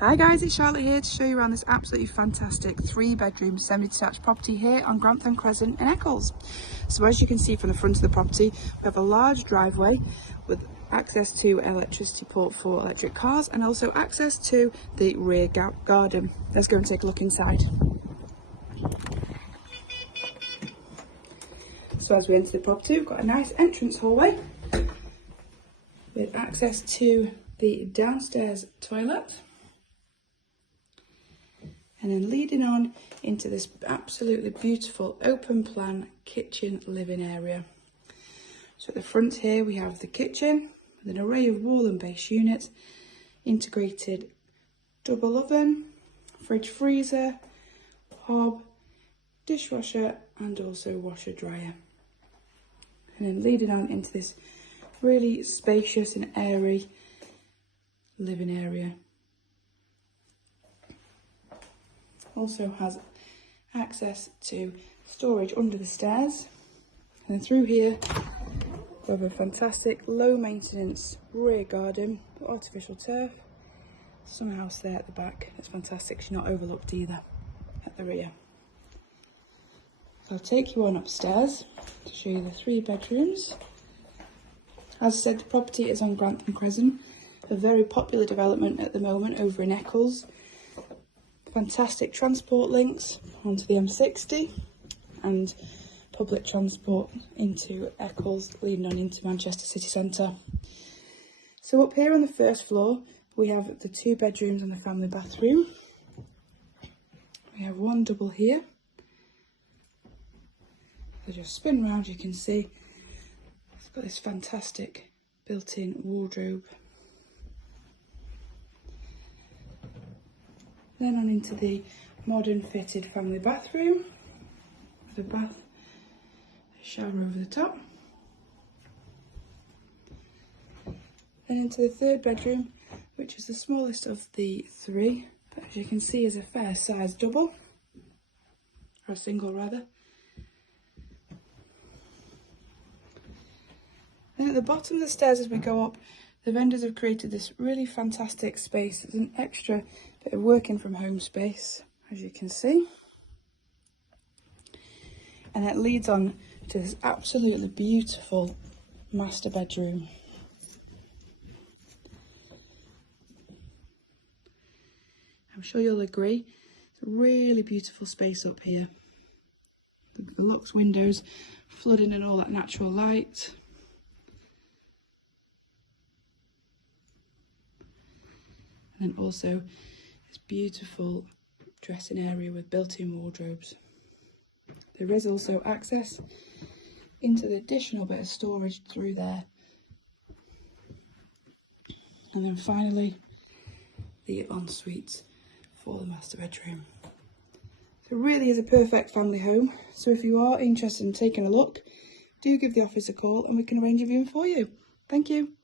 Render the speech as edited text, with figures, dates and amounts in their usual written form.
Hi guys, it's Charlotte here to show you around this absolutely fantastic 3-bedroom semi-detached property here on Grantham, Crescent in Eccles. So as you can see from the front of the property, we have a large driveway with access to electricity port for electric cars and also access to the rear garden. Let's go and take a look inside. So as we enter the property, we've got a nice entrance hallway with access to the downstairs toilet. And then leading on into this absolutely beautiful open plan kitchen living area. So at the front here we have the kitchen with an array of wall and base units, integrated double oven, fridge freezer, hob, dishwasher and also washer dryer. And then leading on into this really spacious and airy living area. Also has access to storage under the stairs, and then through here we have a fantastic low maintenance rear garden with artificial turf, summer house there at the back. It's fantastic, she's not overlooked either at the rear. So I'll take you on upstairs to show you the 3 bedrooms. As I said, the property is on Grantham Crescent, a very popular development at the moment over in Eccles. Fantastic transport links onto the M30 and public transport into Eccles, leading on into Manchester city centre. So up here on the first floor we have the 2 bedrooms and the family bathroom. We have one double here. If I just spin around you can see it's got this fantastic built-in wardrobe. Then on into the modern fitted family bathroom with a bath, a shower over the top. Then into the 3rd bedroom, which is the smallest of the 3, but as you can see is a fair size double, or a single rather. Then at the bottom of the stairs as we go up, the vendors have created this really fantastic space. There's an extra bit of working from home space, as you can see. And it leads on to this absolutely beautiful master bedroom. I'm sure you'll agree, it's a really beautiful space up here. The Velux windows flooding in all that natural light. And then also this beautiful dressing area with built-in wardrobes. There is also access into the additional bit of storage through there. And then finally the ensuite for the master bedroom. So it really is a perfect family home. So if you are interested in taking a look, do give the office a call and we can arrange a viewing for you. Thank you.